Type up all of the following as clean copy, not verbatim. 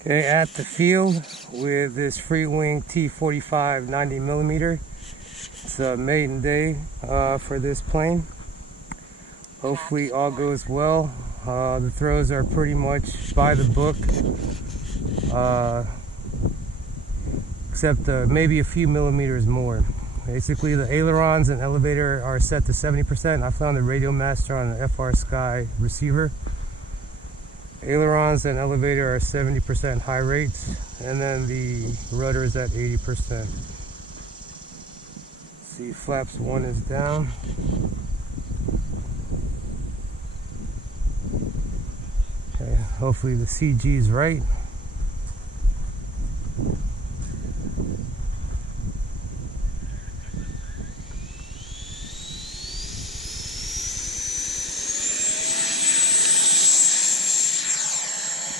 Okay, at the field with this Freewing T-45 90mm. It's a maiden day for this plane. Hopefully all goes well. The throws are pretty much by the book, except maybe a few millimeters more. Basically, the ailerons and elevator are set to 70%. I found the RadioMaster on the FrSky receiver. Ailerons and elevator are 70% high rates, and then the rudder is at 80%. See, flaps 1 is down. Okay, hopefully the CG is right.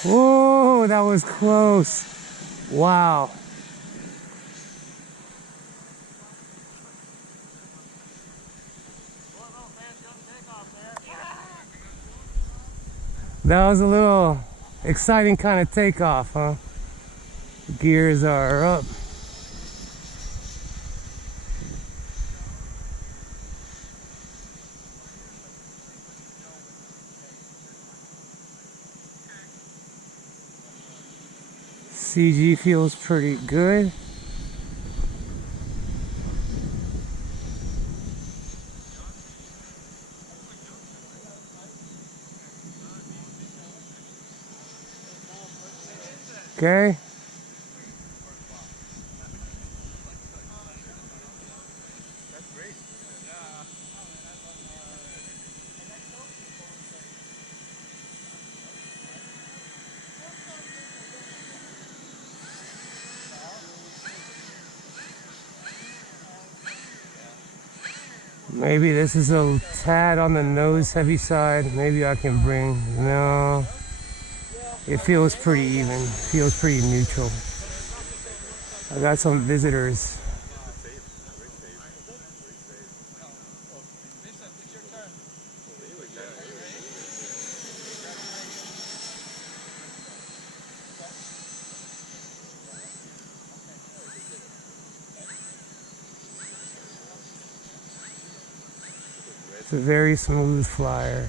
Whoa, that was close. Wow. That was a little exciting kind of takeoff, huh? The gears are up. CG feels pretty good. Okay. Maybe this is a tad on the nose heavy side. Maybe I can bring, no. It feels pretty even, feels pretty neutral. I got some visitors. It's a very smooth flyer.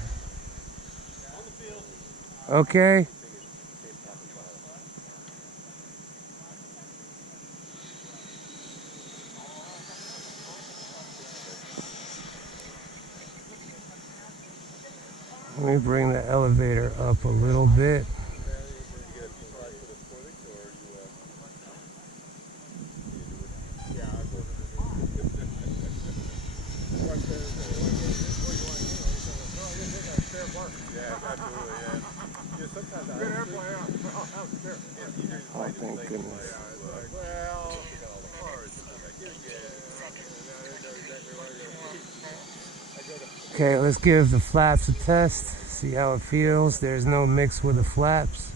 Okay. Let me bring the elevator up a little bit. Oh, thank goodness. Okay, let's give the flaps a test, see how it feels. There's no mix with the flaps.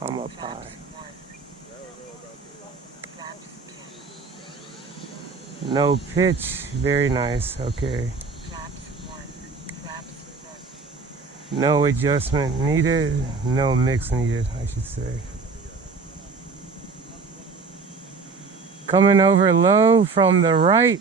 I'm up high. No pitch, very nice, okay. No adjustment needed, no mix needed, I should say. Coming over low from the right.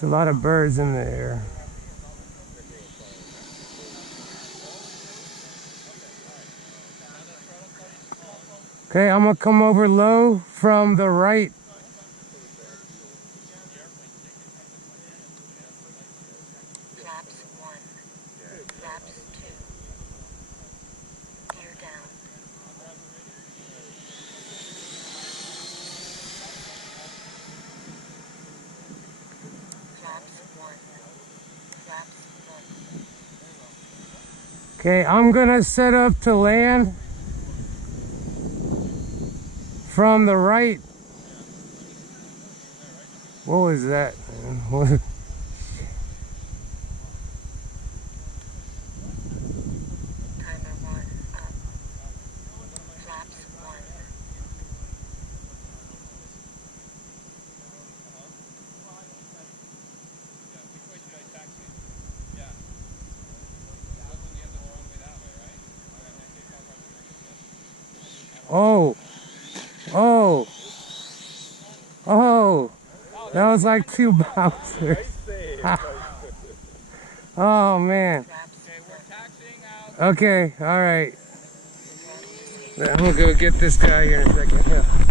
There's a lot of birds in the air. Okay, I'm gonna come over low from the right. Okay, I'm gonna set up to land from the right. What was that, man? Oh, oh, oh, that was like 2 bouncers. Oh, man. Okay, all right. I'm gonna go get this guy here in a second. Yeah.